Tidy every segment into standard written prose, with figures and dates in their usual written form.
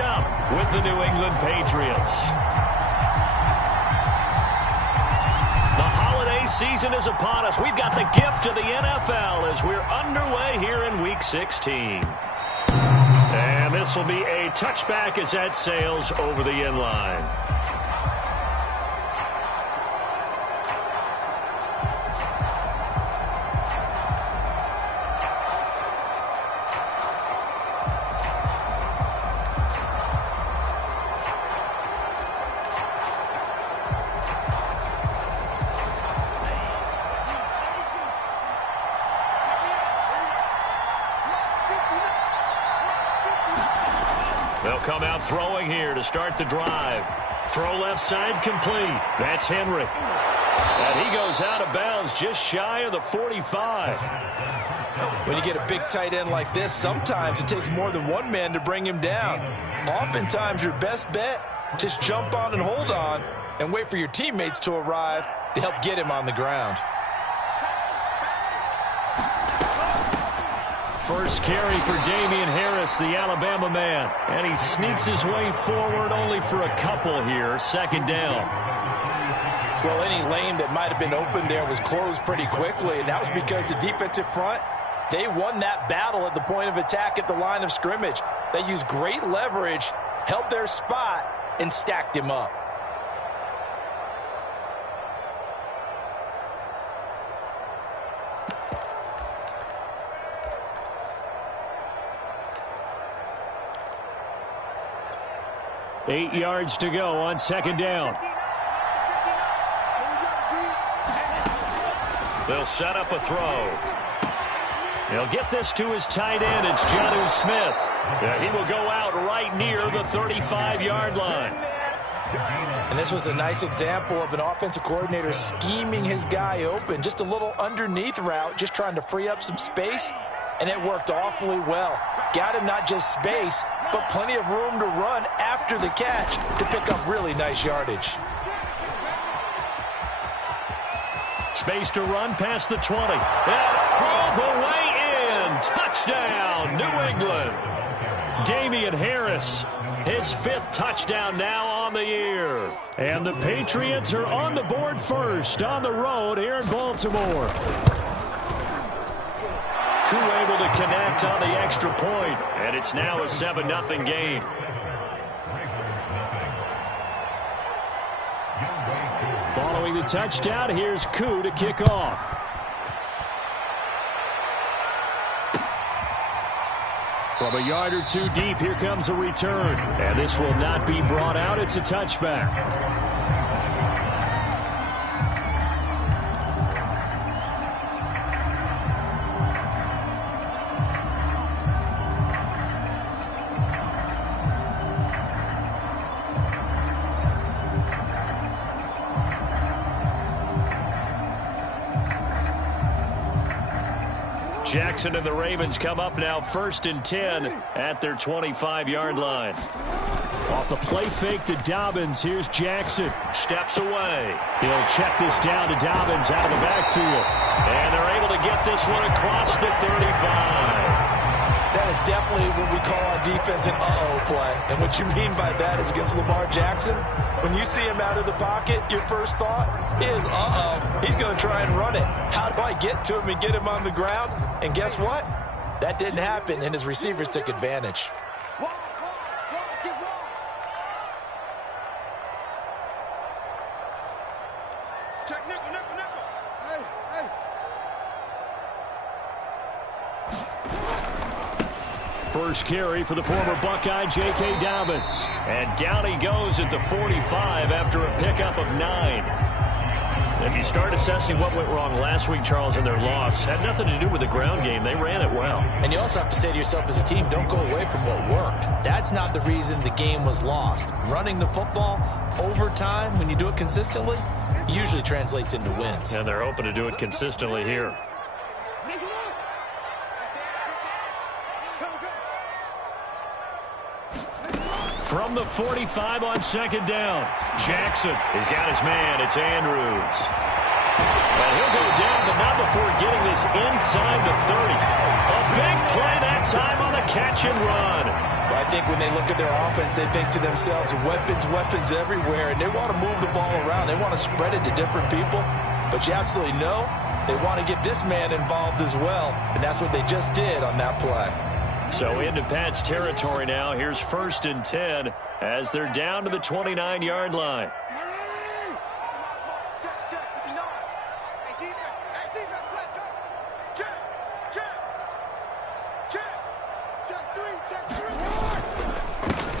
up with the New England Patriots. The holiday season is upon us. We've got the gift of the NFL as we're underway here in Week 16. And this will be a touchback as that sails over the end line. They'll come out throwing here to start the drive. Throw left side complete. That's Henry. And he goes out of bounds just shy of the 45. When you get a big tight end like this, sometimes it takes more than one man to bring him down. Oftentimes your best bet, just jump on and hold on and wait for your teammates to arrive to help get him on the ground. First carry for Damian Harris, the Alabama man. And he sneaks his way forward only for a couple here. Second down. Well, any lane that might have been open there was closed pretty quickly, and that was because the defensive front, they won that battle at the point of attack at the line of scrimmage. They used great leverage, held their spot, and stacked him up. Eight yards to go on second down. They'll set up a throw. He'll get this to his tight end. It's Jonnu Smith. Yeah, he will go out right near the 35-yard line. And this was a nice example of an offensive coordinator scheming his guy open. Just a little underneath route, just trying to free up some space, and it worked awfully well. Got him not just space, but plenty of room to run after the catch to pick up really nice yardage. Space to run past the 20. And all the way in. Touchdown, New England. Damian Harris, his fifth touchdown now on the year. And the Patriots are on the board first on the road here in Baltimore. Crew able to connect on the extra point, and it's now a 7-0 game. Following the touchdown, here's Koo to kick off. From a yard or two deep, here comes a return. And this will not be brought out. It's a touchback. Jackson and the Ravens come up now 1st and 10 at their 25-yard line. Off the play fake to Dobbins. Here's Jackson. Steps away. He'll check this down to Dobbins out of the backfield. And they're able to get this one across the 35. That is definitely what we call on defense an uh-oh play. And what you mean by that is against Lamar Jackson, when you see him out of the pocket, your first thought is, uh-oh, he's going to try and run it. How do I get to him and get him on the ground? And guess what? That didn't happen, and his receivers took advantage. First carry for the former Buckeye, J.K. Dobbins. And down he goes at the 45 after a pickup of 9. If you start assessing what went wrong last week, Charles, in their loss, had nothing to do with the ground game. They ran it well. And you also have to say to yourself as a team, don't go away from what worked. That's not the reason the game was lost. Running the football over time, when you do it consistently, usually translates into wins. And they're hoping to do it consistently here. From the 45 on second down, Jackson has got his man. It's Andrews. And he'll go down, but not before getting this inside the 30. A big play that time on the catch and run. By think when they look at their offense, they think to themselves, weapons everywhere, and they want to move the ball around. They want to spread it to different people, but you absolutely know they want to get this man involved as well, and that's what they just did on that play. So into Pat's territory now. Here's 1st and 10 as they're down to the 29-yard line.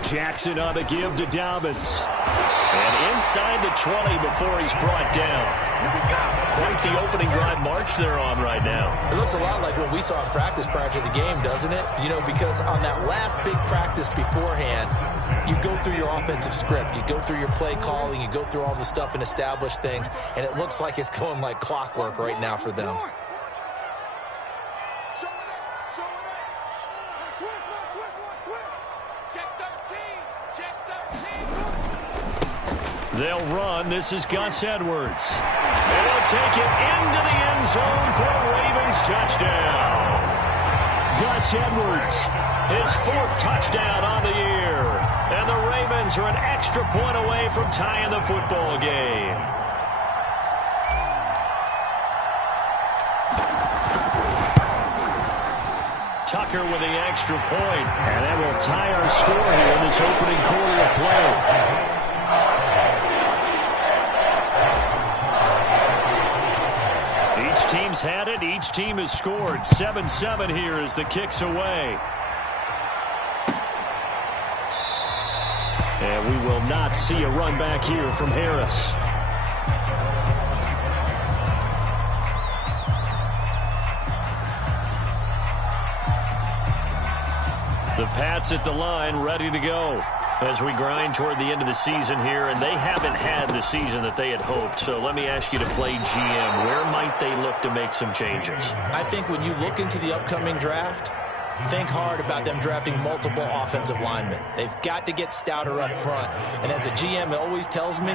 Jackson on the give to Dobbins. And inside the 20 before he's brought down. Quite the opening drive march they're on right now. It looks a lot like what we saw in practice prior to the game, doesn't it? You know, because on that last big practice beforehand, you go through your offensive script. You go through your play calling. You go through all the stuff and establish things. And it looks like it's going like clockwork right now for them. They'll run. This is Gus Edwards. And he'll take it into the end zone for a Ravens touchdown. Gus Edwards, his 4th touchdown on the year. And the Ravens are an extra point away from tying the football game. Tucker with the extra point. And that will tie our score here in this opening quarter of play. Each team's had it. Each team has scored. 7-7 here as the kick's away. And we will not see a run back here from Harris. The Pats at the line, ready to go as we grind toward the end of the season here, and they haven't had the season that they had hoped. So let me ask you to play GM. Where might they look to make some changes? I think when you look into the upcoming draft, think hard about them drafting multiple offensive linemen. They've got to get stouter up front. And as a GM, it always tells me,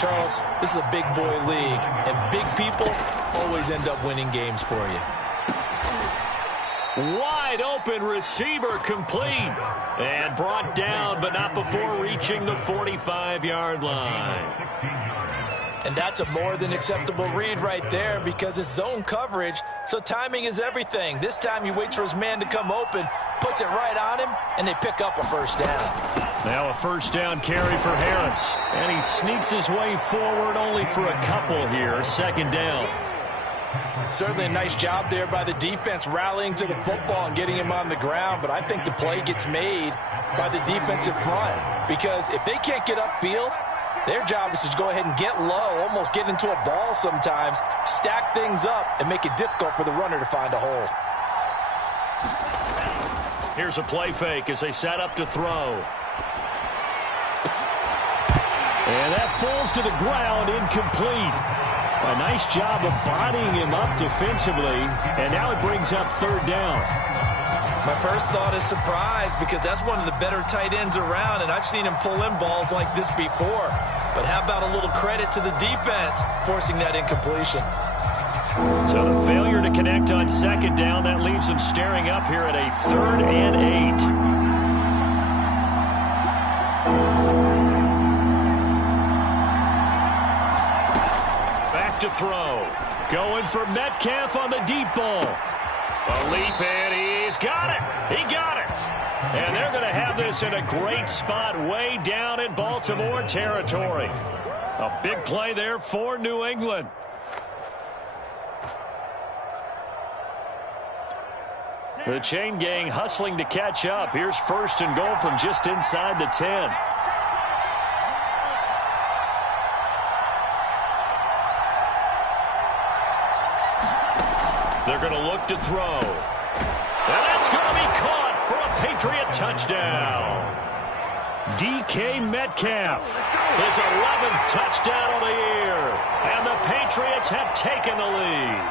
Charles, this is a big boy league, and big people always end up winning games for you. Wide open receiver complete. And brought down, but not before reaching the 45-yard line. And that's a more than acceptable read right there because it's zone coverage, so timing is everything. This time he waits for his man to come open, puts it right on him, and they pick up a 1st down. Now a 1st down carry for Harris. And he sneaks his way forward only for a couple here. 2nd down. Certainly a nice job there by the defense rallying to the football and getting him on the ground, but I think the play gets made by the defensive front because if they can't get upfield, their job is to go ahead and get low, almost get into a ball sometimes, stack things up, and make it difficult for the runner to find a hole. Here's a play fake as they set up to throw. And that falls to the ground, incomplete. A nice job of bodying him up defensively, and now it brings up 3rd down. My first thought is surprise because that's one of the better tight ends around, and I've seen him pull in balls like this before. But how about a little credit to the defense forcing that incompletion? So the failure to connect on 2nd down, that leaves them staring up here at a 3rd and 8. To throw. Going for Metcalf on the deep ball. A leap, and he's got it. He got it. And they're going to have this in a great spot way down in Baltimore territory. A big play there for New England. The chain gang hustling to catch up. Here's 1st and goal from just inside the 10. They're going to look to throw. And that's going to be caught for a Patriot touchdown. DK Metcalf, his 11th touchdown of the year. And the Patriots have taken the lead.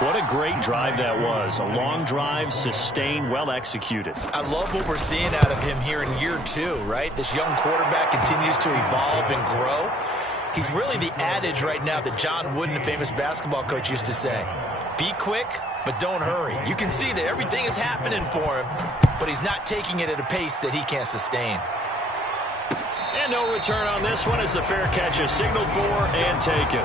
What a great drive that was. A long drive, sustained, well executed. I love what we're seeing out of him here in year 2, right? This young quarterback continues to evolve and grow. He's really the adage right now that John Wooden, the famous basketball coach, used to say. Be quick, but don't hurry. You can see that everything is happening for him, but he's not taking it at a pace that he can't sustain. And no return on this one as the fair catch is signaled for and taken.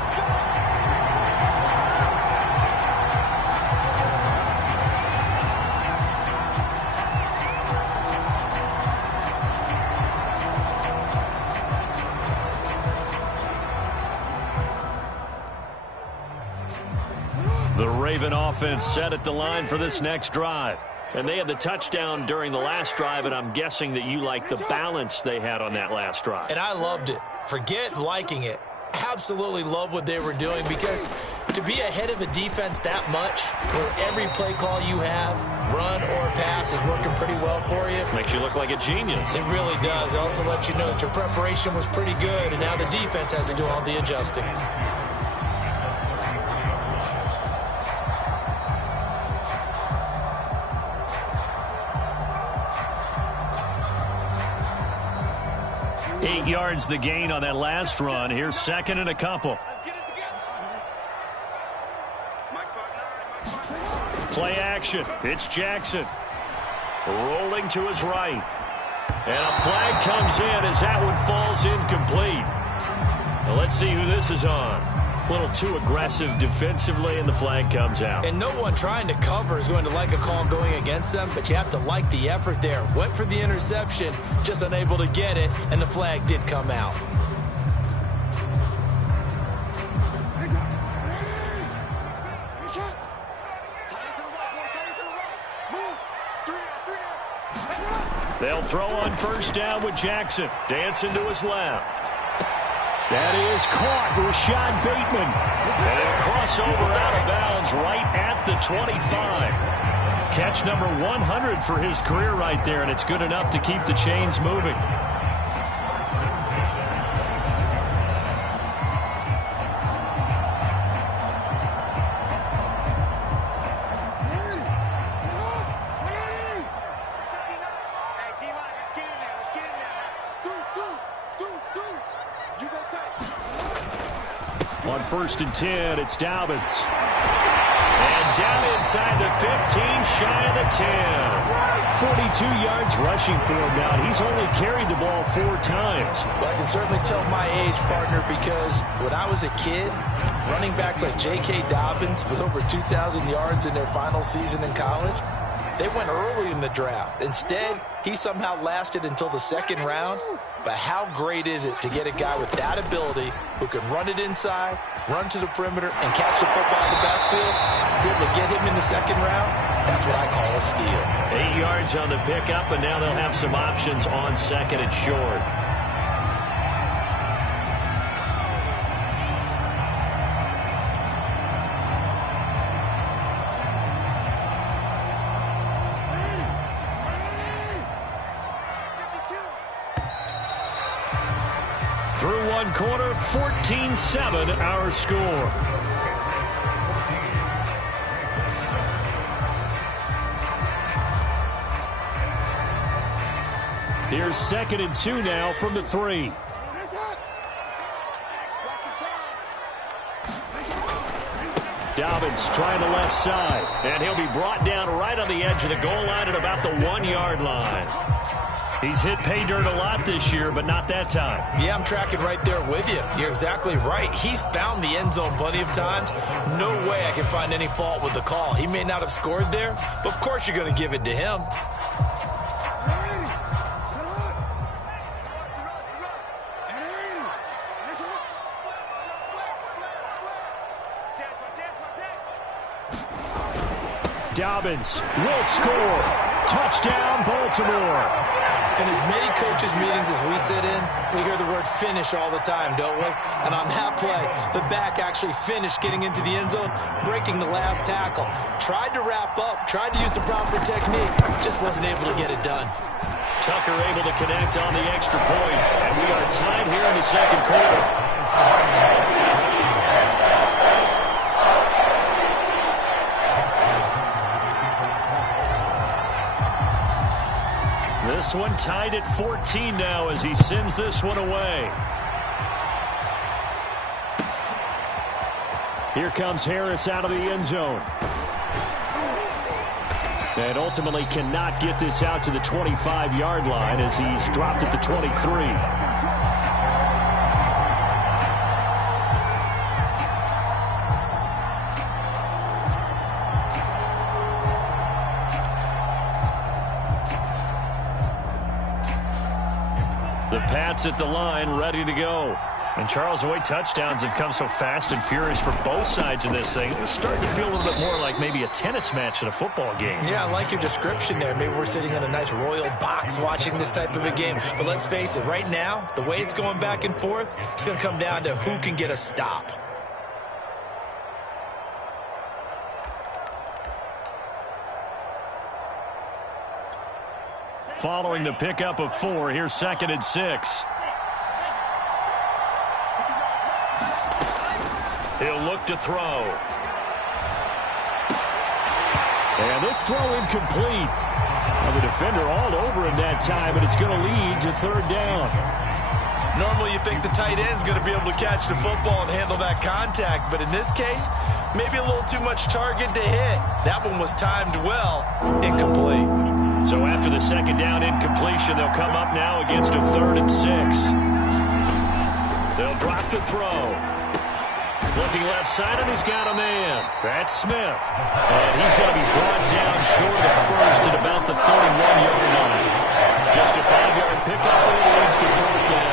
The Raven offense set at the line for this next drive. And they had the touchdown during the last drive, and I'm guessing that you like the balance they had on that last drive. And I loved it. Forget liking it. Absolutely love what they were doing, because to be ahead of a defense that much, where every play call you have, run or pass, is working pretty well for you. Makes you look like a genius. It really does. It also lets you know that your preparation was pretty good, and now the defense has to do all the adjusting. Yards the gain on that last run. Here's second and a couple. Play action. It's Jackson. Rolling to his right. And a flag comes in as that one falls incomplete. Now let's see who this is on. A little too aggressive defensively, and the flag comes out. And no one trying to cover is going to like a call going against them, but you have to like the effort there. Went for the interception, just unable to get it, and the flag did come out. They'll throw on first down with Jackson. Dancing to his left. That is caught. Rashad Bateman. And a crossover out of bounds right at the 25. Catch number 100 for his career right there, and it's good enough to keep the chains moving. On 1st and 10, it's Dobbins. And down inside the 15, shy of the 10. 42 yards rushing for him now. He's only carried the ball 4 times. Well, I can certainly tell my age, partner, because when I was a kid, running backs like J.K. Dobbins with over 2,000 yards in their final season in college, they went early in the draft. Instead, he somehow lasted until the 2nd round. But how great is it to get a guy with that ability who can run it inside, run to the perimeter, and catch the football in the backfield? Be able to get him in the 2nd round, that's what I call a steal. 8 yards on the pickup, and now they'll have some options on 2nd and short. Through one quarter, 14-7 our score. Here's 2nd and 2 now from the 3. Dobbins trying the left side, and he'll be brought down right on the edge of the goal line at about the 1-yard line. He's hit pay dirt a lot this year, but not that time. Yeah, I'm tracking right there with you. You're exactly right. He's found the end zone plenty of times. No way I can find any fault with the call. He may not have scored there, but of course you're going to give it to him. Dobbins will score. Touchdown, Baltimore. In as many coaches' meetings as we sit in, we hear the word finish all the time, don't we? And on that play, the back actually finished getting into the end zone, breaking the last tackle. Tried to wrap up, tried to use the proper technique, just wasn't able to get it done. Tucker able to connect on the extra point, and we are tied here in the 2nd quarter. This one tied at 14 now as he sends this one away. Here comes Harris out of the end zone. And ultimately cannot get this out to the 25-yard line as he's dropped at the 23. The Pats at the line, ready to go. And Charles, the way touchdowns have come so fast and furious for both sides of this thing, it's starting to feel a little bit more like maybe a tennis match in a football game. Yeah, I like your description there. Maybe we're sitting in a nice royal box watching this type of a game. But let's face it, right now, the way it's going back and forth, it's going to come down to who can get a stop. Following the pickup of 4, here's 2nd and 6. He'll look to throw. And this throw incomplete. Well, the defender all over him that time, and it's going to lead to 3rd down. Normally you think the tight end's going to be able to catch the football and handle that contact, but in this case, maybe a little too much target to hit. That one was timed well, incomplete. So after the 2nd down incompletion, they'll come up now against a 3rd and 6. They'll drop to throw. Looking left side, and he's got a man. That's Smith. And he's going to be brought down short of the first at about the 31-yard line. Just a 5-yard pickup, and it leads to 4th down.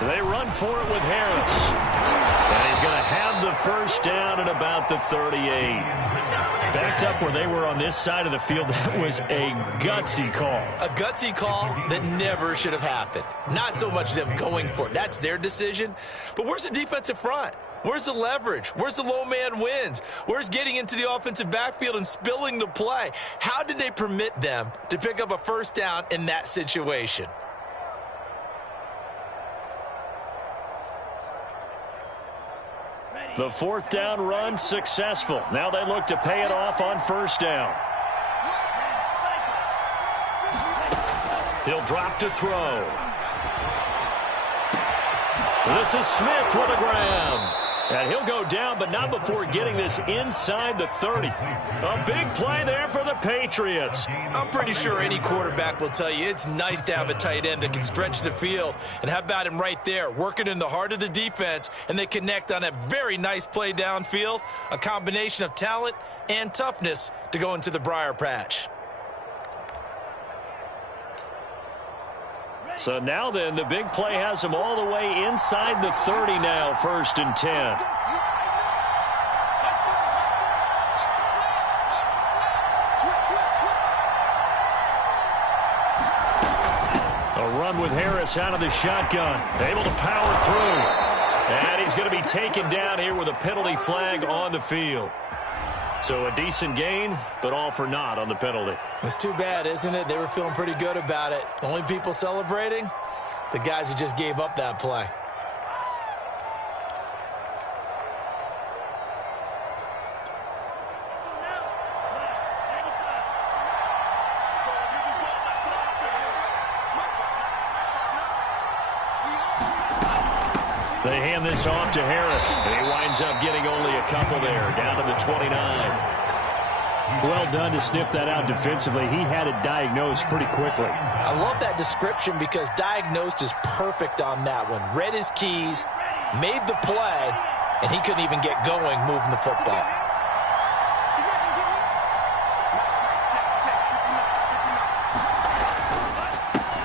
They run for it with Harris. And he's going to have the first down at about the 38. Backed up where they were on this side of the field, that was a gutsy call. A gutsy call that never should have happened. Not so much them going for it. That's their decision. But where's the defensive front? Where's the leverage? Where's the low man wins? Where's getting into the offensive backfield and spilling the play? How did they permit them to pick up a first down in that situation? The 4th down run successful. Now they look to pay it off on 1st down. He'll drop to throw. This is Smith with the ground. And he'll go down, but not before getting this inside the 30. A big play there for the Patriots. I'm pretty sure any quarterback will tell you it's nice to have a tight end that can stretch the field. And how about him right there, working in the heart of the defense, and they connect on a very nice play downfield, a combination of talent and toughness to go into the briar patch. So now then, the big play has them all the way inside the 30 now, 1st and 10. A run with Harris out of the shotgun. Able to power through. And he's going to be taken down here with a penalty flag on the field. So a decent gain, but all for naught on the penalty. It's too bad, isn't it? They were feeling pretty good about it. Only people celebrating, the guys who just gave up that play. They hand this off to Harris, and he winds up getting only a couple there, down to the 29. Well done to sniff that out defensively. He had it diagnosed pretty quickly. I love that description because diagnosed is perfect on that one. Read his keys, made the play, and he couldn't even get going moving the football.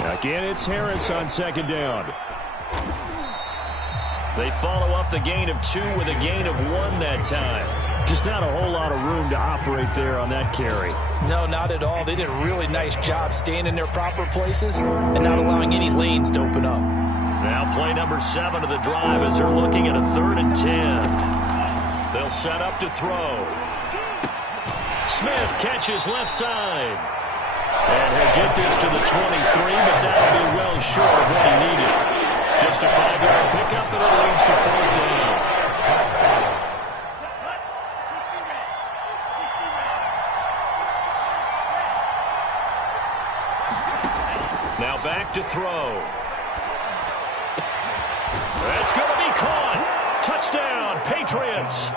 Again, it's Harris on 2nd down. They follow up the gain of 2 with a gain of 1 that time. Just not a whole lot of room to operate there on that carry. No, not at all. They did a really nice job staying in their proper places and not allowing any lanes to open up. Now play number 7 of the drive as they're looking at a 3rd and 10. They'll set up to throw. Smith catches left side. And he'll get this to the 23, but that'll be well short of what he needed. Just a 5-yard pickup, and it leads to 4th down. Now back to throw. That's going to be caught. Touchdown, Patriots.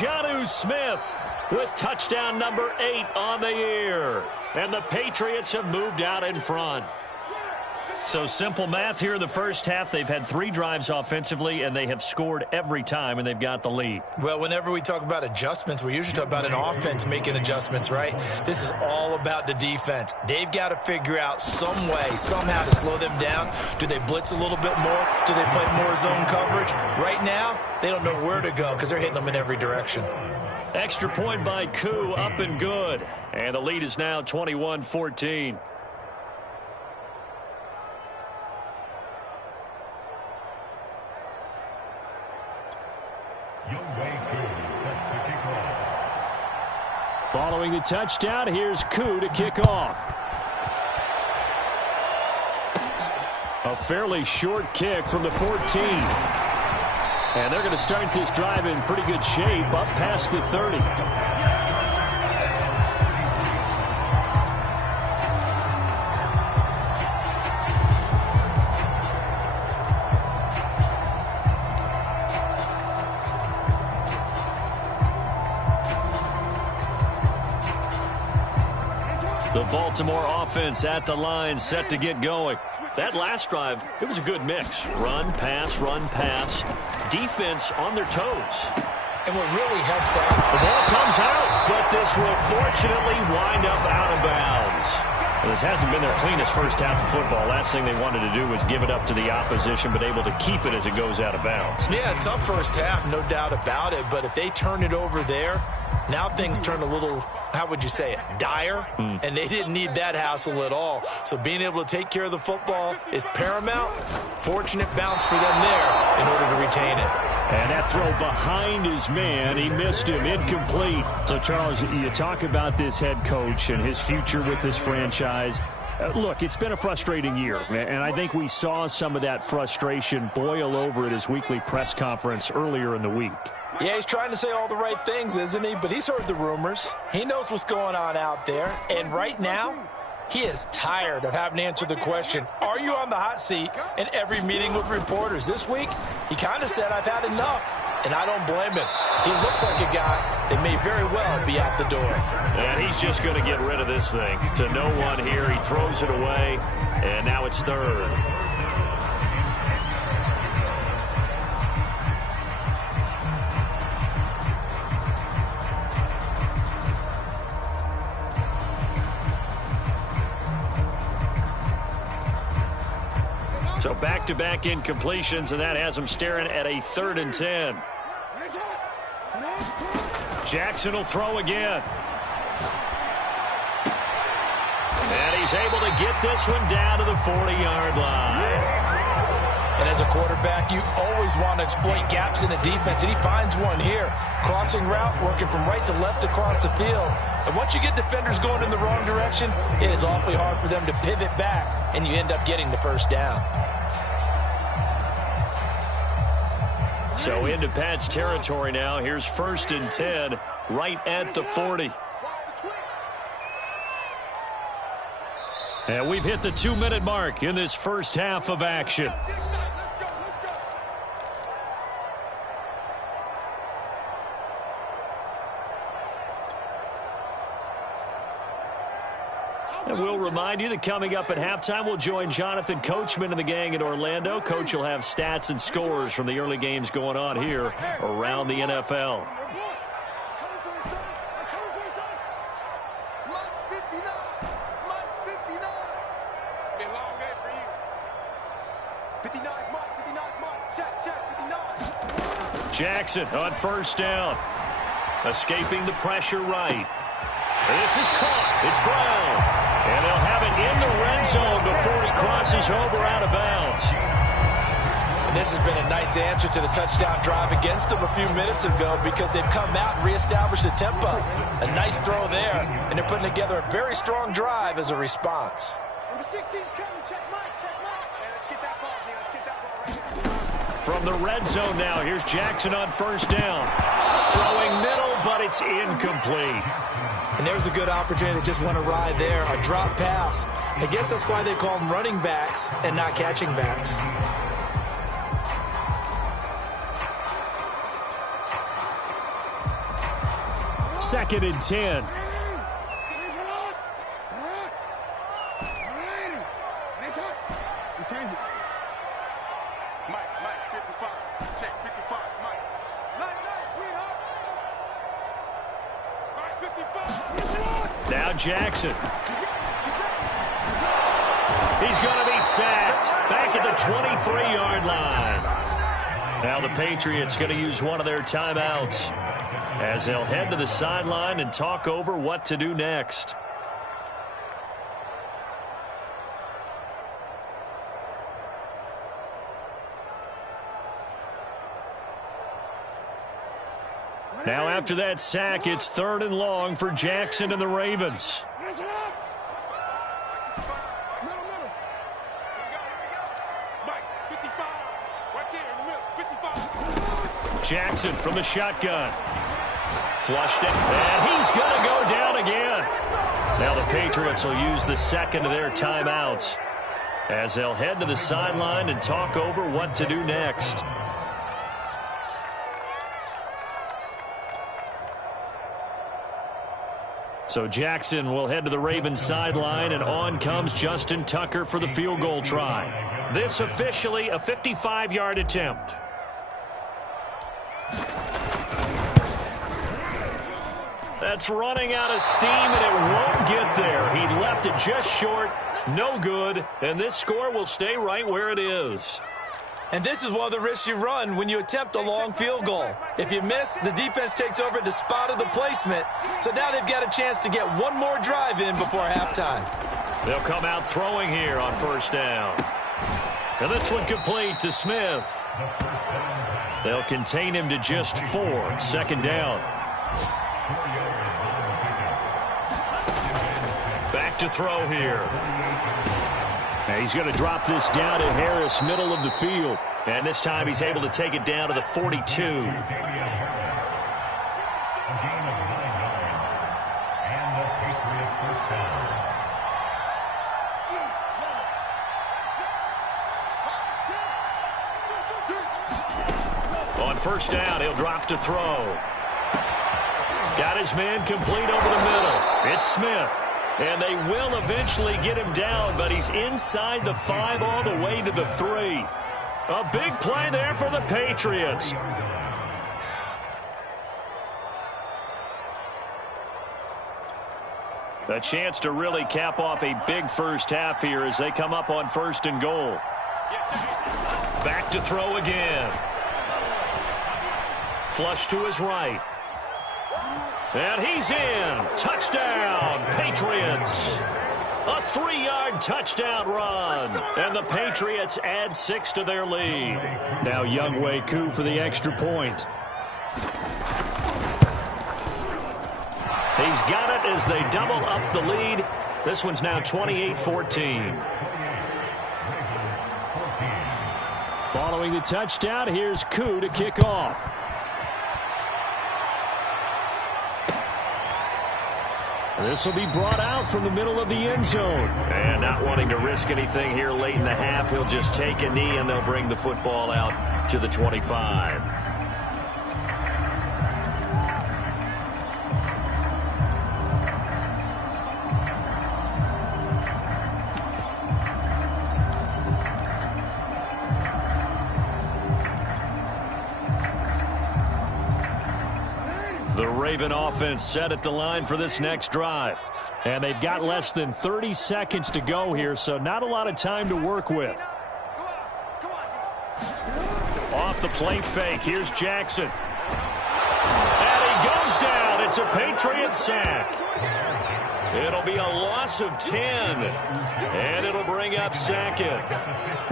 Jonnu Smith with touchdown number 8 on the year. And the Patriots have moved out in front. So simple math here in the first half. They've had 3 drives offensively, and they have scored every time, and they've got the lead. Well, whenever we talk about adjustments, we usually talk about an offense making adjustments, right? This is all about the defense. They've got to figure out some way, somehow to slow them down. Do they blitz a little bit more? Do they play more zone coverage? Right now, they don't know where to go because they're hitting them in every direction. Extra point by Koo, up and good. And the lead is now 21-14. Following the touchdown, here's Koo to kick off. A fairly short kick from the 14. And they're going to start this drive in pretty good shape, up past the 30. The Baltimore offense at the line, set to get going. That last drive, it was a good mix. Run, pass, defense on their toes. And what really helps out, the ball comes out, but this will fortunately wind up out of bounds. Well, this hasn't been their cleanest first half of football. Last thing they wanted to do was give it up to the opposition, but able to keep it as it goes out of bounds. Yeah, tough first half, no doubt about it. But if they turn it over there, now things turn a little, how would you say it, dire? And they didn't need that hassle at all. So being able to take care of the football is paramount. Fortunate bounce for them there in order to retain it. And that throw behind his man, he missed him, incomplete. So, Charles, you talk about this head coach and his future with this franchise. Look, it's been a frustrating year, and I think we saw some of that frustration boil over at his weekly press conference earlier in the week. Yeah, he's trying to say all the right things, isn't he? But he's heard the rumors. He knows what's going on out there. And right now, he is tired of having to answer the question, are you on the hot seat in every meeting with reporters? This week, he kind of said, I've had enough. And I don't blame him. He looks like a guy that may very well be out the door. And he's just going to get rid of this thing. To no one here. He throws it away. And now it's 3rd. So back-to-back incompletions, and that has him staring at a 3rd and 10. Jackson will throw again. And he's able to get this one down to the 40-yard line. And as a quarterback, you always want to exploit gaps in the defense, and he finds one here. Crossing route, working from right to left across the field. And once you get defenders going in the wrong direction, it is awfully hard for them to pivot back, and you end up getting the first down. So into Pat's territory now. Here's 1st and 10, right at the 40. And we've hit the 2-minute mark in this first half of action. And we'll remind you that coming up at halftime, we'll join Jonathan Coachman and the gang in Orlando. Coach will have stats and scores from the early games going on here around the NFL. Jackson on 1st down. Escaping the pressure right. This is caught. It's Brown. And they'll have it in the red zone before he crosses over out of bounds. And this has been a nice answer to the touchdown drive against them a few minutes ago because they've come out and reestablished the tempo. A nice throw there, and they're putting together a very strong drive as a response. Number 16's coming. Check Mike. Check Mike. And let's get that ball here. Let's get that ball right here. From the red zone now, here's Jackson on first down. Throwing middle, but it's incomplete. And there's a good opportunity to just want to ride there, a drop pass. I guess that's why they call them running backs and not catching backs. Second and 10. Now Jackson. He's going to be sacked back at the 23-yard line. Now the Patriots going to use one of their timeouts as they'll head to the sideline and talk over what to do next. Now after that sack, it's 3rd and long for Jackson and the Ravens. Jackson from the shotgun. Flushed it, and he's going to go down again. Now the Patriots will use the second of their timeouts as they'll head to the sideline and talk over what to do next. So Jackson will head to the Ravens sideline, and on comes Justin Tucker for the field goal try. This officially a 55-yard attempt. That's running out of steam, and it won't get there. He left it just short, no good, and this score will stay right where it is. And this is one of the risks you run when you attempt a long field goal. If you miss, the defense takes over at the spot of the placement. So now they've got a chance to get one more drive in before halftime. They'll come out throwing here on first down. And this one complete to Smith. They'll contain him to just 4. 2nd down. Back to throw here. Now he's going to drop this down to Harris, middle of the field. And this time he's able to take it down to the 42. On first down, he'll drop to throw. Got his man complete over the middle. It's Smith. And they will eventually get him down, but he's inside the 5 all the way to the 3. A big play there for the Patriots. A chance to really cap off a big first half here as they come up on 1st and goal. Back to throw again. Flush to his right. And he's in. Touchdown, Patriots. A 3-yard touchdown run. And the Patriots add 6 to their lead. Now Younghoe Koo for the extra point. He's got it as they double up the lead. This one's now 28-14. Following the touchdown, here's Koo to kick off. This will be brought out from the middle of the end zone. And not wanting to risk anything here late in the half, he'll just take a knee and they'll bring the football out to the 25. The Raven offense set at the line for this next drive. And they've got less than 30 seconds to go here, so not a lot of time to work with. Off the play fake, here's Jackson. And he goes down at It's a Patriot sack. It'll be a loss of 10, and it'll bring up second.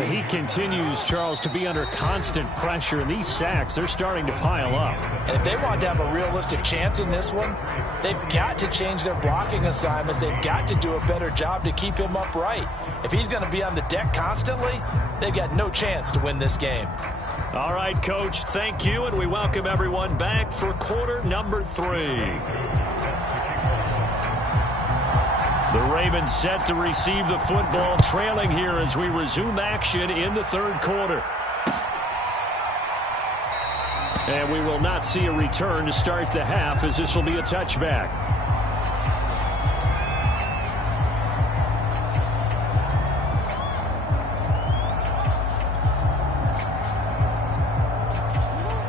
He continues, Charles, to be under constant pressure, and these sacks, they're starting to pile up. And if they want to have a realistic chance in this one, they've got to change their blocking assignments. They've got to do a better job to keep him upright. If he's going to be on the deck constantly, they've got no chance to win this game. All right, Coach, thank you, and we welcome everyone back for quarter number 3. The Ravens set to receive the football, trailing here as we resume action in the third quarter. And we will not see a return to start the half, as this will be a touchback.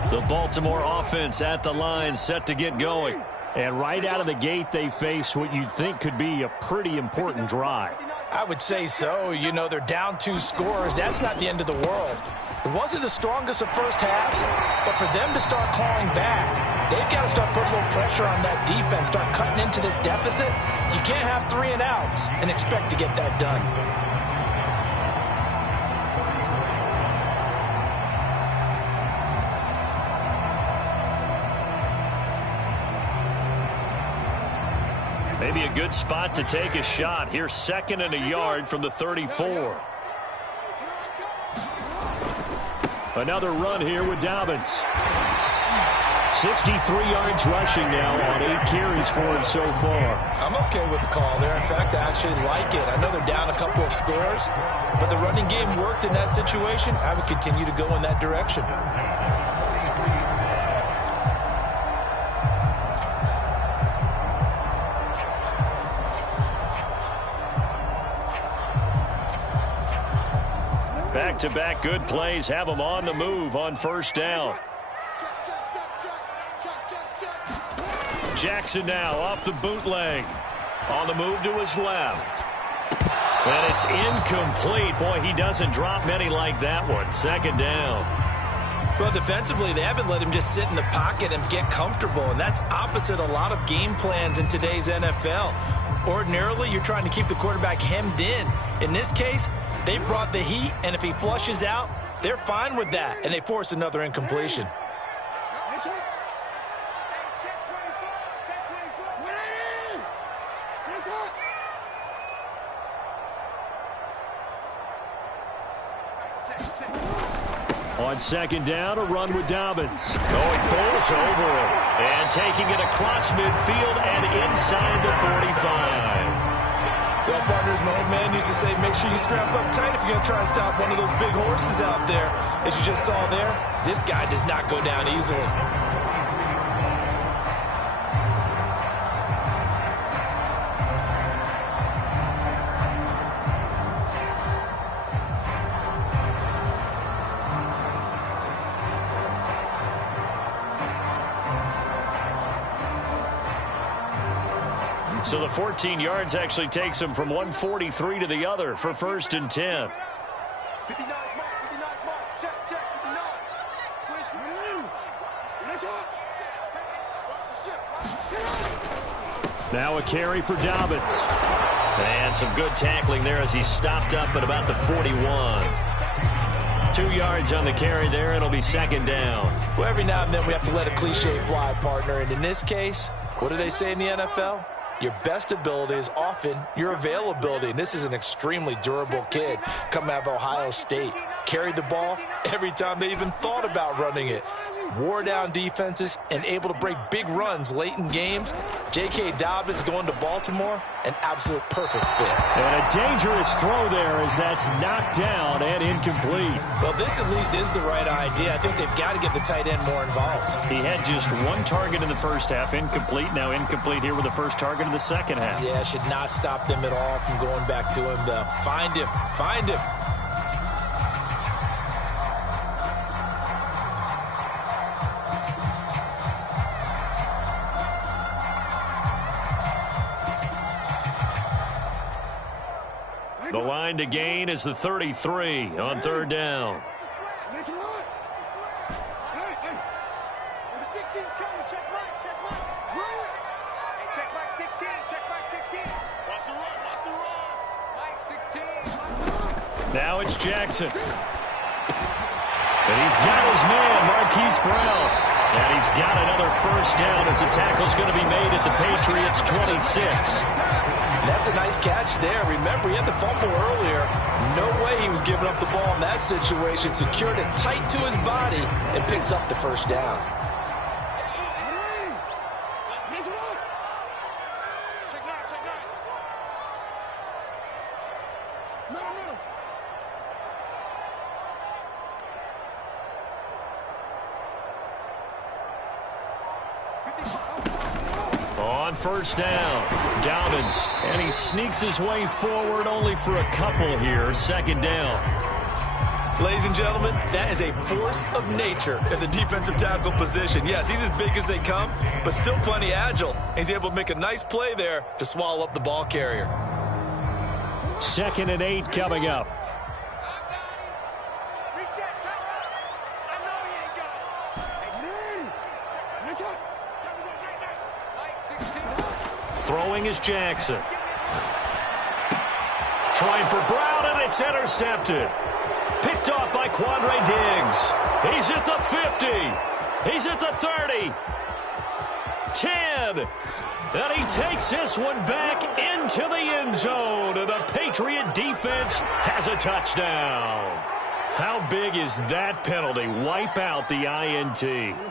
The Baltimore offense at the line, set to get going. And right out of the gate, they face what you'd think could be a pretty important drive. I would say so. You know, they're down 2 scores. That's not the end of the world. It wasn't the strongest of first halves, but for them to start clawing back, they've got to start putting a little pressure on that defense, start cutting into this deficit. You can't have 3 and outs and expect to get that done. Maybe a good spot to take a shot. Here's 2nd and a yard from the 34. Another run here with Dobbins. 63 yards rushing now on 8 carries for him so far. I'm okay with the call there. In fact, I actually like it. I know they're down a couple of scores, but the running game worked in that situation. I would continue to go in that direction. Back-to-back good plays have them on the move on first down. Jackson now off the bootleg. On the move to his left. And it's incomplete. Boy, he doesn't drop many like that one. 2nd down. Well, defensively, they haven't let him just sit in the pocket and get comfortable, and that's opposite a lot of game plans in today's NFL. Ordinarily, you're trying to keep the quarterback hemmed in. In this case, they brought the heat, and if he flushes out, they're fine with that, and they force another incompletion. On 2nd down, a run with Dobbins. Oh, he pulls over it. And taking it across midfield and inside the 45. Well, partners, my old man used to say, make sure you strap up tight if you're going to try and stop one of those big horses out there. As you just saw there, this guy does not go down easily. So the 14 yards actually takes him from 143 to the other for 1st and 10. Now a carry for Dobbins. And some good tackling there as he stopped up at about the 41. 2 yards on the carry there. It'll be 2nd down. Well, every now and then we have to let a cliche fly, partner. And in this case, what do they say in the NFL? Your best ability is often your availability. And this is an extremely durable kid coming out of Ohio State. Carried the ball every time they even thought about running it. Wore down defenses and able to break big runs late in games. J.K. Dobbins going to Baltimore, an absolute perfect fit. And a dangerous throw there as that's knocked down and incomplete. Well, this at least is the right idea. I think they've got to get the tight end more involved. He had just 1 target in the first half, incomplete. Now incomplete here with the first target in the second half. Yeah, should not stop them at all from going back to him. Find him. Find him. The line to gain is the 33 on 3rd down. Number 16's coming. Check right. Now it's Jackson. And he's got his man, Marquise Brown. And he's got another first down as the tackle's going to be made at the Patriots' 26. That's a nice catch there. Remember, he had the fumble earlier. No way he was giving up the ball in that situation. Secured it tight to his body and picks up the first down. On first down, Dobbins, and he sneaks his way forward only for a couple here. Second down. Ladies and gentlemen, that is a force of nature at the defensive tackle position. Yes, he's as big as they come, but still plenty agile. He's able to make a nice play there to swallow up the ball carrier. 2nd and 8 coming up. Throwing is Jackson. Trying for Brown, and it's intercepted. Picked off by Quandre Diggs. He's at the 50. He's at the 30. 10. And he takes this one back into the end zone. And the Patriot defense has a touchdown. How big is that penalty? Wipe out the INT.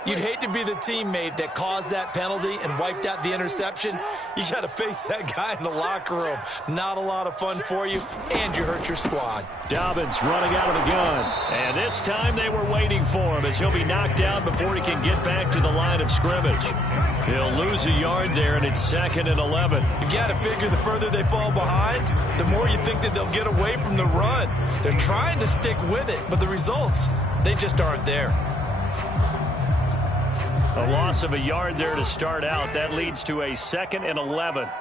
You'd hate to be the teammate that caused that penalty and wiped out the interception. You got to face that guy in the locker room. Not a lot of fun for you, and you hurt your squad. Dobbins running out of the gun. And this time they were waiting for him as he'll be knocked down before he can get back to the line of scrimmage. He'll lose a yard there, and it's 2nd and 11. You've got to figure the further they fall behind, the more you think that they'll get away from the run. They're trying to stick with it, but the results, they just aren't there. A loss of a yard there to start out. That leads to a 2nd and 11. Hey,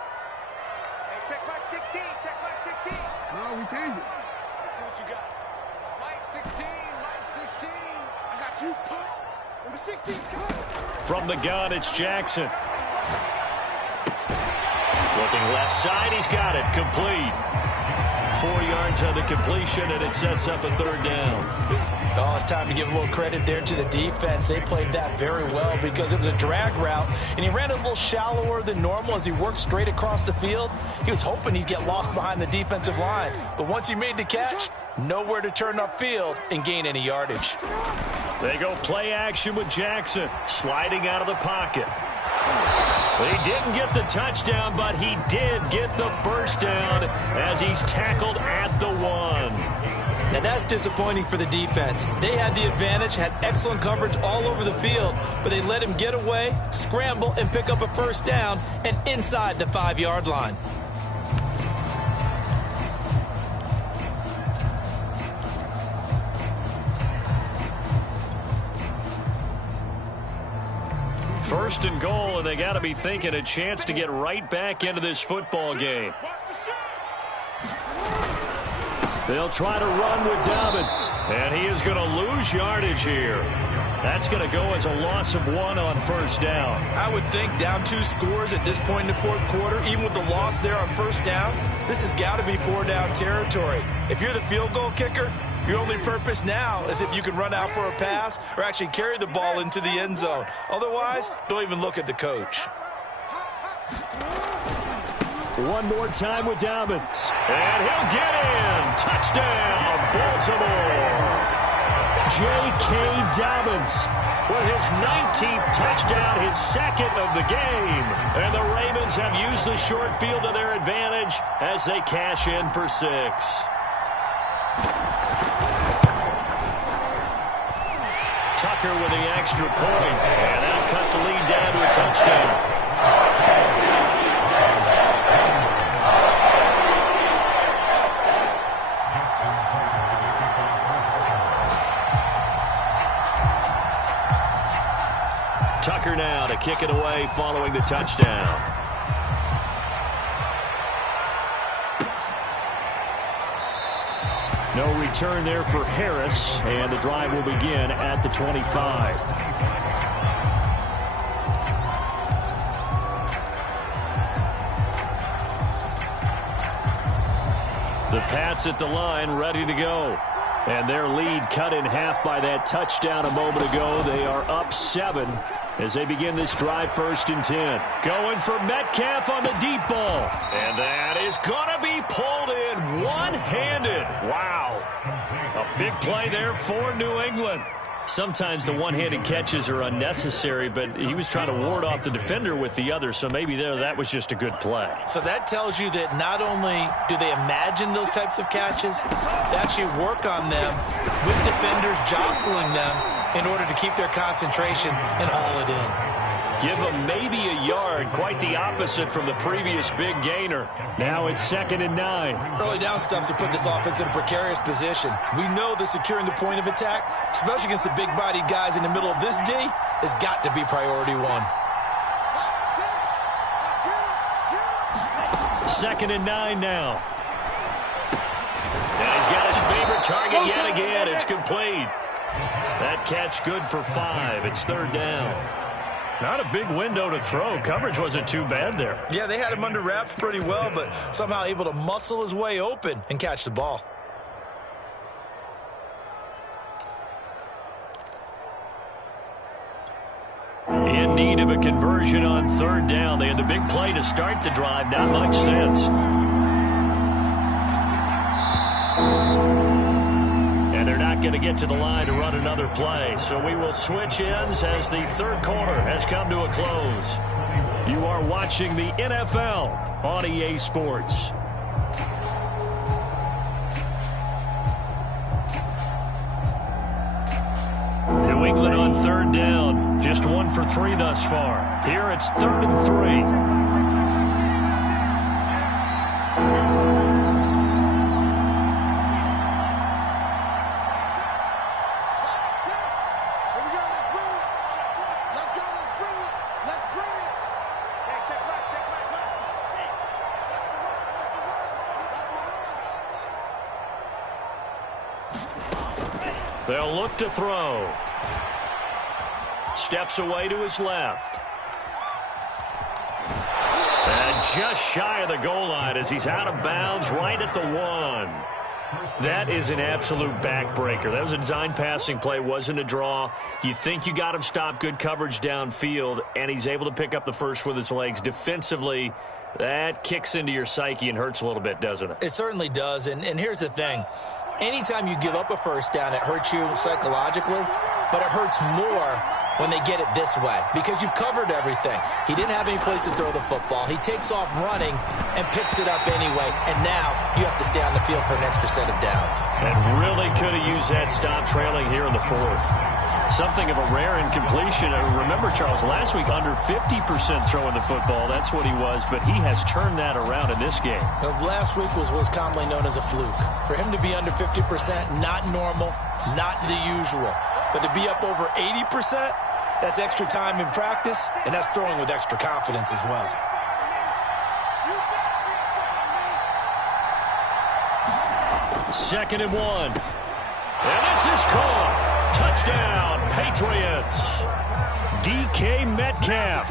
check Mike 16. Check Mike 16. No, we changed it. Let's see what you got. Mike 16. Mike 16. I got you. Number 16. Come on. From the gun, it's Jackson. Looking left side, he's got it. Complete. 4 yards on the completion, and it sets up a 3rd down. Oh, it's time to give a little credit there to the defense. They played that very well because it was a drag route, and he ran a little shallower than normal as he worked straight across the field. He was hoping he'd get lost behind the defensive line, but once he made the catch, nowhere to turn upfield and gain any yardage. They go play action with Jackson, sliding out of the pocket. He didn't get the touchdown, but he did get the first down as he's tackled at the 1. Now that's disappointing for the defense. They had the advantage, had excellent coverage all over the field, but they let him get away, scramble, and pick up a first down and inside the 5-yard line. First and goal, and they got to be thinking a chance to get right back into this football game. They'll try to run with Dobbins, and he is going to lose yardage here. That's going to go as a loss of 1 on first down. I would think down 2 scores at this point in the 4th quarter, even with the loss there on first down, this has got to be 4-down territory. If you're the field goal kicker, your only purpose now is if you can run out for a pass or actually carry the ball into the end zone. Otherwise, don't even look at the coach. One more time with Dobbins. And he'll get in. Touchdown, Baltimore. J.K. Dobbins with his 19th touchdown, his 2nd of the game. And the Ravens have used the short field to their advantage as they cash in for 6. Tucker with the extra point. And that'll cut the lead down to a touchdown. Tucker now to kick it away following the touchdown. No return there for Harris, and the drive will begin at the 25. The Pats at the line, ready to go. And their lead cut in half by that touchdown a moment ago. They are up 7 as they begin this drive, 1st and 10. Going for Metcalf on the deep ball. And that is going to be pulled in one-handed. Wow. A big play there for New England. Sometimes the one-handed catches are unnecessary, but he was trying to ward off the defender with the other, so maybe that was just a good play. So that tells you that not only do they imagine those types of catches, they actually work on them with defenders jostling them in order to keep their concentration and haul it in. Give him maybe a yard, quite the opposite from the previous big gainer. Now it's 2nd and 9. Early down stuff to put this offense in a precarious position. We know that securing the point of attack, especially against the big-bodied guys in the middle of this D, has got to be priority 1. 2nd and 9 now. And he's got his favorite target yet again. It's complete. That catch good for 5. It's 3rd down. Not a big window to throw. Coverage wasn't too bad there. Yeah, they had him under wraps pretty well, but somehow able to muscle his way open and catch the ball. In need of a conversion on 3rd down. They had the big play to start the drive. Not much sense. And they're not going to get to the line to run another play. So we will switch ends as the 3rd quarter has come to a close. You are watching the NFL on EA Sports. New England on 3rd down. Just 1 for 3 thus far. Here it's 3rd and 3. They'll look to throw. Steps away to his left. And just shy of the goal line as he's out of bounds right at the 1. That is an absolute backbreaker. That was a design passing play, wasn't a draw. You think you got him stopped, good coverage downfield, and he's able to pick up the first with his legs. Defensively, that kicks into your psyche and hurts a little bit, doesn't it? It certainly does, and here's the thing. Anytime you give up a first down, it hurts you psychologically, but it hurts more when they get it this way because you've covered everything. He didn't have any place to throw the football. He takes off running and picks it up anyway, and now you have to stay on the field for an extra set of downs. And really could have used that stop trailing here in the 4th. Something of a rare incompletion. Remember, Charles, last week under 50% throwing the football. That's what he was, but he has turned that around in this game. Last week was commonly known as a fluke. For him to be under 50%, not normal, not the usual. But to be up over 80%, that's extra time in practice, and that's throwing with extra confidence as well. Second and 1. And this is caught. Touchdown, Patriots. DK Metcalf,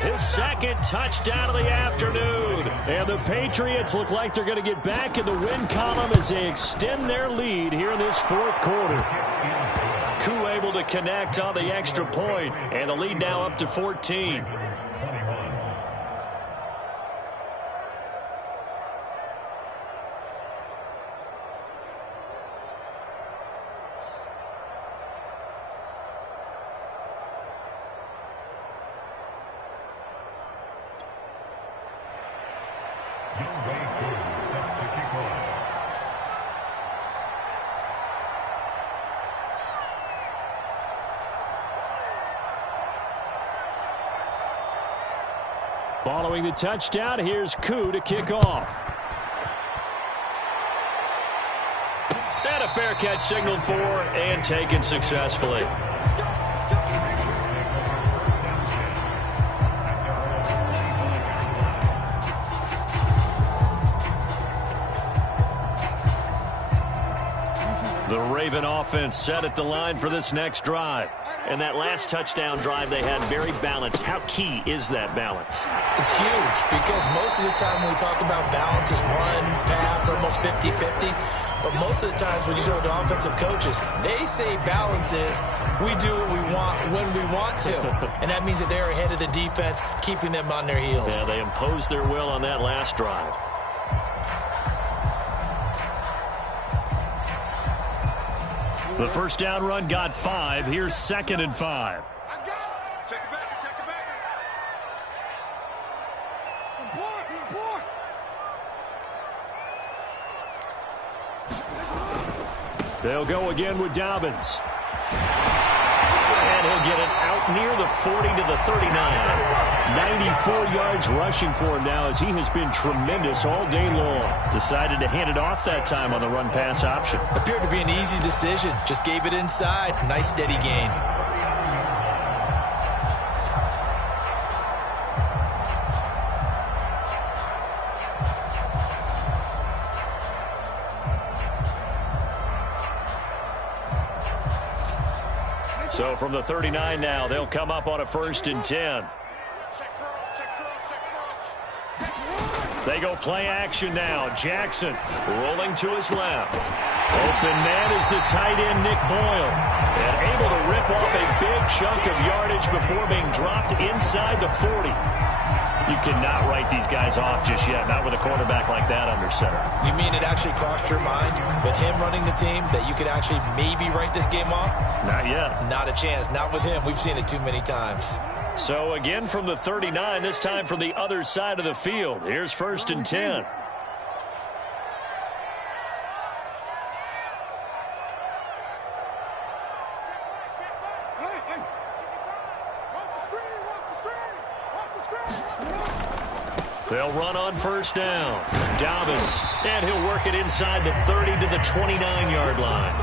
his 2nd touchdown of the afternoon. And the Patriots look like they're going to get back in the win column as they extend their lead here in this 4th quarter. Koo able to connect on the extra point, and the lead now up to 14. Following the touchdown, here's Koo to kick off. And a fair catch signaled for and taken successfully. The Raven offense set at the line for this next drive. And that last touchdown drive they had very balanced. How key is that balance? It's huge because most of the time when we talk about balance is run, pass, almost 50-50. But most of the times when you talk to offensive coaches, they say balance is we do what we want when we want to. And that means that they're ahead of the defense, keeping them on their heels. Yeah, they imposed their will on that last drive. The first down run got 5. Here's 2nd and 5. I got it. Check it back. Check it back. Boy. They'll go again with Dobbins. And he'll get it out near the 40 to the 39. 94 yards rushing for him now as he has been tremendous all day long. Decided to hand it off that time on the run-pass option. Appeared to be an easy decision. Just gave it inside. Nice steady gain. So from the 39 now, they'll come up on a 1st and 10. They go play action now. Jackson rolling to his left. Open man is the tight end, Nick Boyle. And able to rip off a big chunk of yardage before being dropped inside the 40. You cannot write these guys off just yet, not with a quarterback like that under center. You mean it actually crossed your mind with him running the team that you could actually maybe write this game off? Not yet. Not a chance. Not with him. We've seen it too many times. So again from the 39, this time from the other side of the field. Here's 1st and 10. They'll run on 1st down. Dobbins, and he'll work it inside the 30 to the 29-yard line.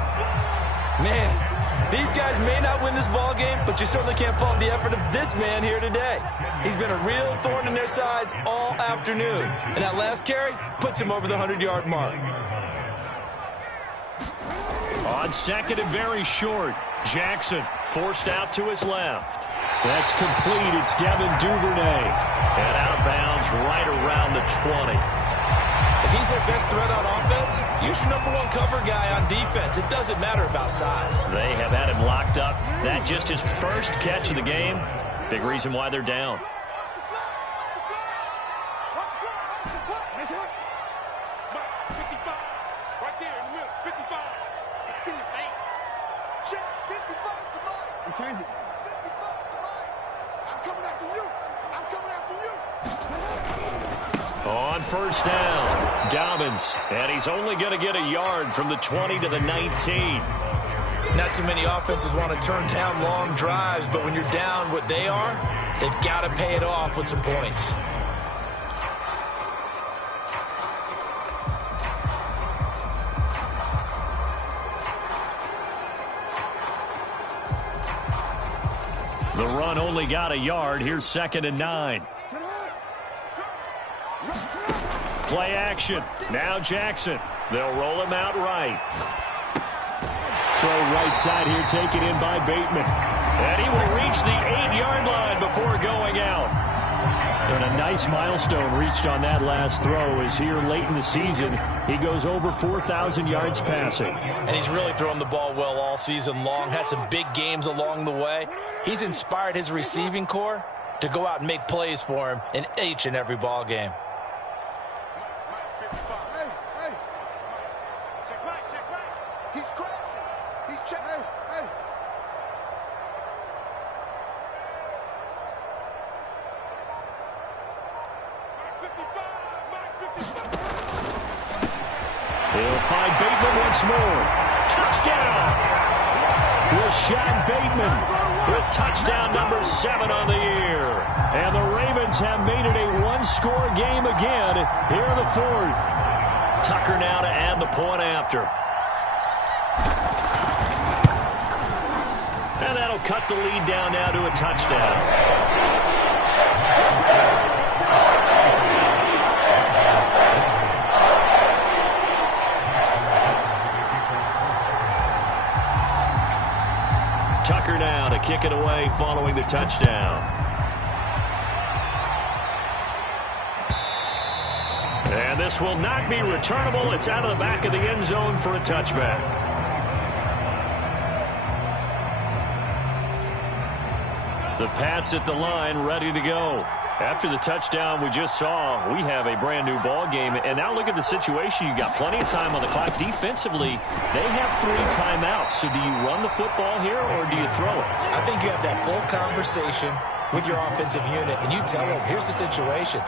Man, these guys may not win this ball game, but you certainly can't fault the effort of this man here today. He's been a real thorn in their sides all afternoon. And that last carry puts him over the 100-yard mark. On 2nd and very short, Jackson forced out to his left. That's complete. It's Devin Duvernay. And out of bounds right around the 20. If he's their best threat on offense, use your #1 cover guy on defense. It doesn't matter about size. They have had him locked up. That just his first catch of the game. Big reason why they're down. On 1st down, Dobbins, and he's only going to get a yard from the 20 to the 19. Not too many offenses want to turn down long drives, but when you're down what they are, they've got to pay it off with some points. The run only got a yard. Here's 2nd and 9. Play action. Now Jackson. They'll roll him out right. Throw right side here taken in by Bateman. And he will reach the 8-yard line before going out. And a nice milestone reached on that last throw as here late in the season, he goes over 4,000 yards passing. And he's really thrown the ball well all season long. Had some big games along the way. He's inspired his receiving corps to go out and make plays for him in each and every ball game. He's crazy. He's checking. Hey. He'll find Bateman once more. Touchdown! Rashad Bateman with touchdown number 7 on the year. And the Ravens have made it a one-score game again here in the 4th. Tucker now to add the point after. And that'll cut the lead down now to a touchdown. Tucker now to kick it away following the touchdown. And this will not be returnable. It's out of the back of the end zone for a touchback. The Pats at the line, ready to go. After the touchdown we just saw, we have a brand-new ball game. And now look at the situation. You got plenty of time on the clock. Defensively, they have 3 timeouts. So do you run the football here or do you throw it? I think you have that full conversation with your offensive unit, and you tell them, here's the situation.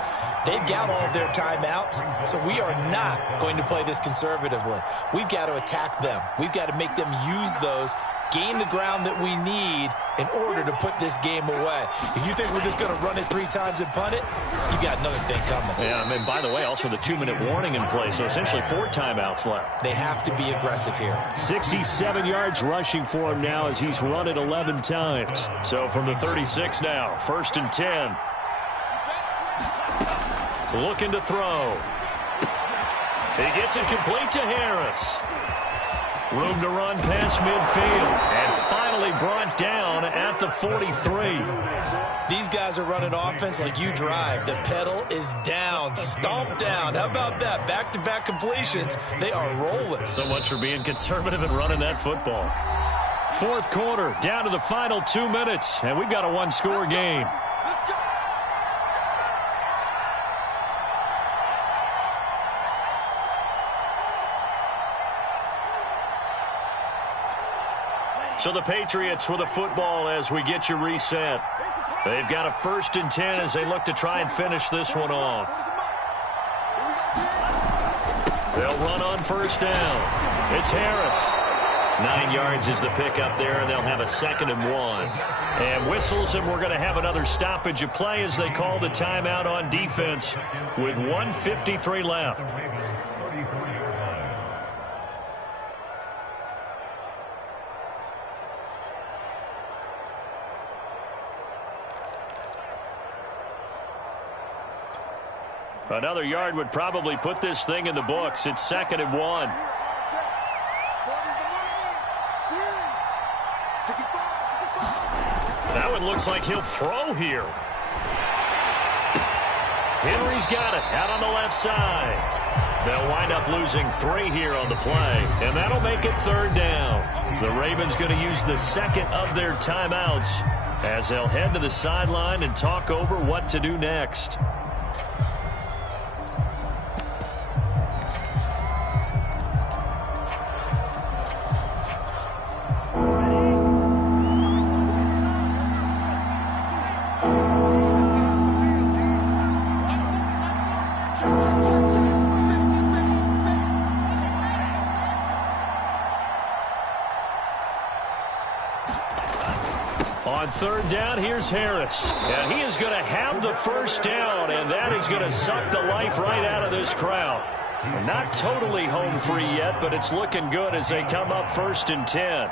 They've got all of their timeouts, so we are not going to play this conservatively. We've got to attack them. We've got to make them use those, gain the ground that we need in order to put this game away. If you think we're just going to run it 3 times and punt it, you got another thing coming. Yeah, I mean, by the way, also the 2-minute warning in place, so essentially 4 timeouts left. They have to be aggressive here. 67 yards rushing for him now as he's run it 11 times. So from the 36 now, 1st and 10. Looking to throw. He gets it complete to Harris. Room to run past midfield. And finally brought down at the 43. These guys are running offense like you drive. The pedal is down, stomped down. How about that? Back-to-back completions. They are rolling. So much for being conservative and running that football. 4th quarter, down to the final 2 minutes. And we've got a 1-score game. So the Patriots with a football as we get you reset. They've got a 1st and 10 as they look to try and finish this one off. They'll run on 1st down. It's Harris. 9 yards is the pickup there, and they'll have a 2nd and 1. And whistles, and we're going to have another stoppage of play as they call the timeout on defense with 1:53 left. Another yard would probably put this thing in the books. It's 2nd and 1. That one looks like he'll throw here. Henry's got it out on the left side. They'll wind up losing 3 here on the play, and that'll make it 3rd down. The Ravens going to use the 2nd of their timeouts as they'll head to the sideline and talk over what to do next. On 3rd down, here's Harris. And he is going to have the 1st down, and that is going to suck the life right out of this crowd. Not totally home free yet, but it's looking good as they come up 1st and 10.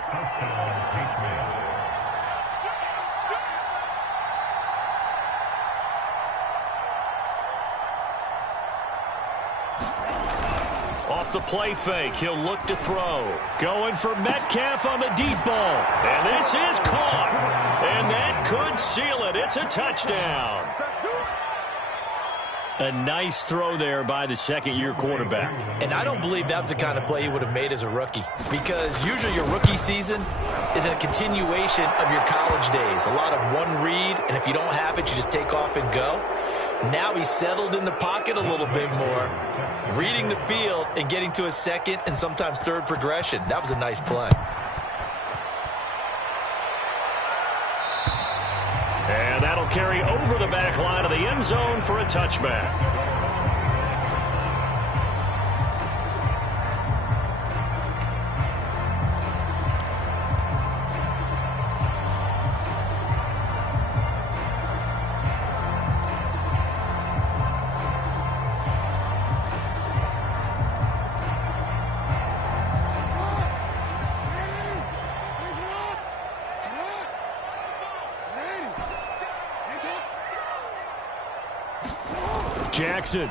Off the play fake, he'll look to throw. Going for Metcalf on the deep ball. And this is caught. And that could seal it. It's a touchdown. A nice throw there by the 2nd-year quarterback. And I don't believe that was the kind of play he would have made as a rookie, because usually your rookie season is a continuation of your college days. A lot of one read, and if you don't have it, you just take off and go. Now he's settled in the pocket a little bit more, reading the field and getting to a 2nd and sometimes 3rd progression. That was a nice play. And that'll carry over the back line of the end zone for a touchback. Jackson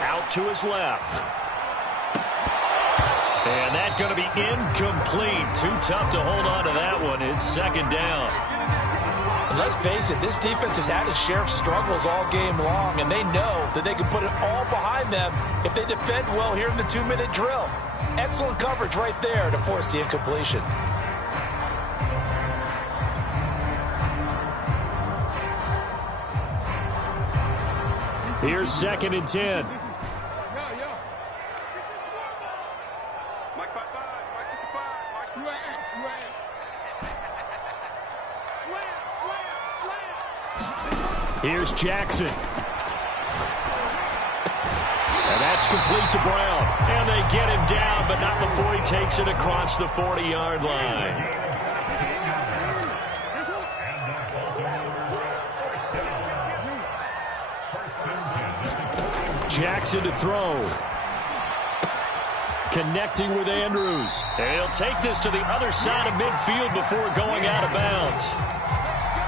out to his left. And that's going to be incomplete. Too tough to hold on to that one. It's 2nd down. And let's face it, this defense has had its share of struggles all game long, and they know that they can put it all behind them if they defend well here in the 2-minute drill. Excellent coverage right there to force the incompletion. Here's 2nd and 10. Here's Jackson. And that's complete to Brown. And they get him down, but not before he takes it across the 40-yard line. Jackson to throw. Connecting with Andrews. And he'll take this to the other side of midfield before going out of bounds.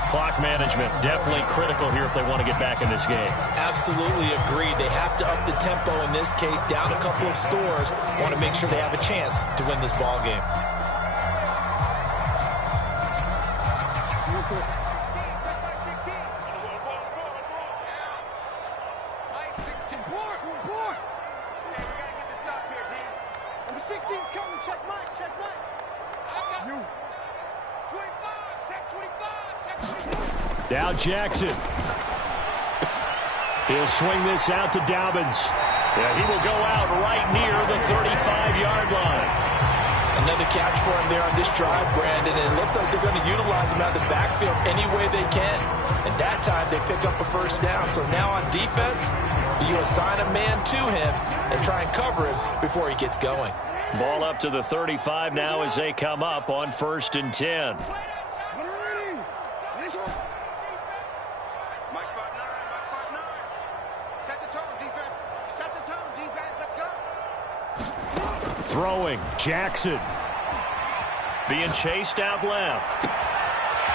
Clock management definitely critical here if they want to get back in this game. Absolutely agreed. They have to up the tempo in this case, down a couple of scores. Want to make sure they have a chance to win this ball game. Mike 16. Board. Yeah, we got to get this stop here, D. Number 16's coming. Check Mike. Check Mike. I got you. 25. Check 25. Check 25. Now Jackson. He'll swing this out to Dobbins. Yeah, he will go out right near the 35-yard line. Another catch for him there on this drive, Brandon, and it looks like they're going to utilize him out of the backfield any way they can. And that time, they pick up a first down. So now on defense, do you assign a man to him and try and cover him before he gets going? Ball up to the 35 now as they come up on 1st and 10. Set the tone, defense. Set the tone, defense. Let's go. Throwing. Jackson. Being chased out left.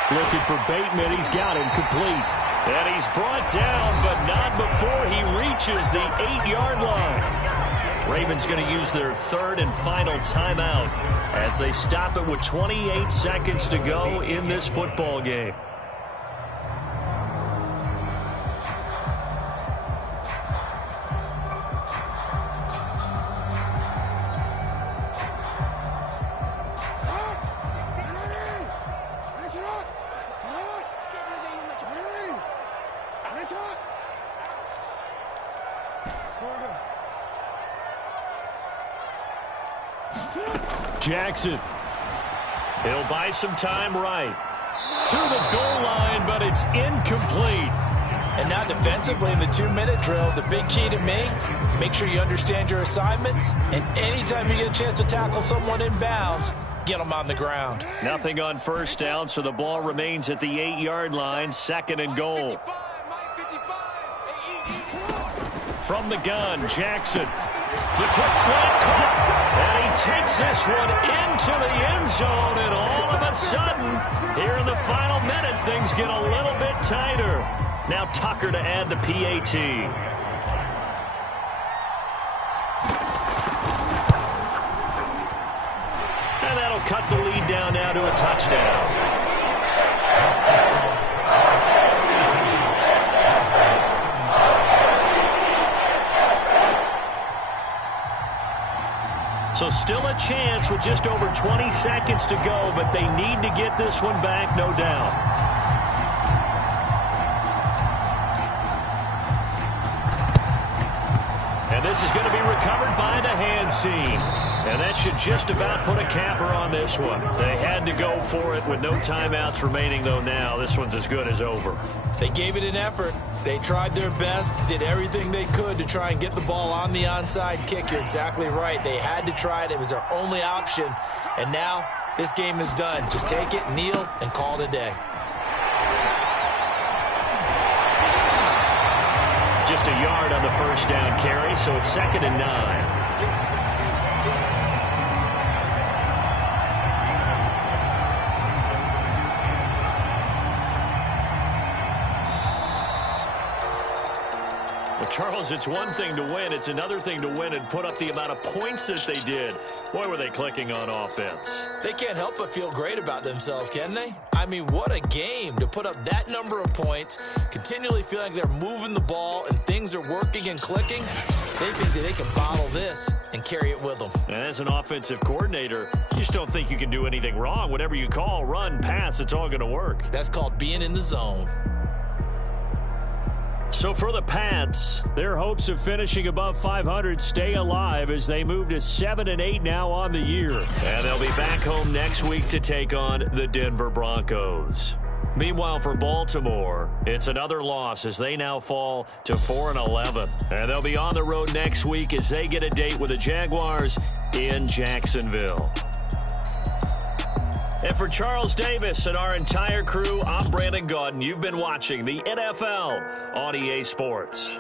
Looking for Bateman. He's got him complete. And he's brought down, but not before he reaches the 8-yard line. Ravens going to use their 3rd and final timeout as they stop it with 28 seconds to go in this football game. Jackson. He'll buy some time right to the goal line, but it's incomplete. And now defensively in the 2-minute drill, the big key to me, make sure you understand your assignments, and anytime you get a chance to tackle someone in bounds, get them on the ground. Nothing on first down, so the ball remains at the 8-yard line, 2nd and goal. From the gun, Jackson. The quick slant caught, and he takes this one into the end zone, and all of a sudden, here in the final minute, things get a little bit tighter. Now Tucker to add the PAT. And that'll cut the lead down now to a touchdown. So still a chance with just over 20 seconds to go, but they need to get this one back, no doubt. And this is going to be recovered by the hands team. And that should just about put a capper on this one. They had to go for it with no timeouts remaining, though now. This one's as good as over. They gave it an effort. They tried their best, did everything they could to try and get the ball on the onside kick. You're exactly right. They had to try it. It was their only option. And now this game is done. Just take it, kneel, and call it a day. Just a yard on the first down carry, so it's 2nd and 9. Charles, it's one thing to win. It's another thing to win and put up the amount of points that they did. Boy, were they clicking on offense. They can't help but feel great about themselves, can they? I mean, what a game to put up that number of points, continually feel like they're moving the ball and things are working and clicking. They think that they can bottle this and carry it with them. As an offensive coordinator, you just don't think you can do anything wrong. Whatever you call, run, pass, it's all going to work. That's called being in the zone. So for the Pats, their hopes of finishing above 500 stay alive as they move to 7-8 now on the year. And they'll be back home next week to take on the Denver Broncos. Meanwhile, for Baltimore, it's another loss as they now fall to 4-11. And they'll be on the road next week as they get a date with the Jaguars in Jacksonville. And for Charles Davis and our entire crew, I'm Brandon Gaudin. You've been watching the NFL on EA Sports.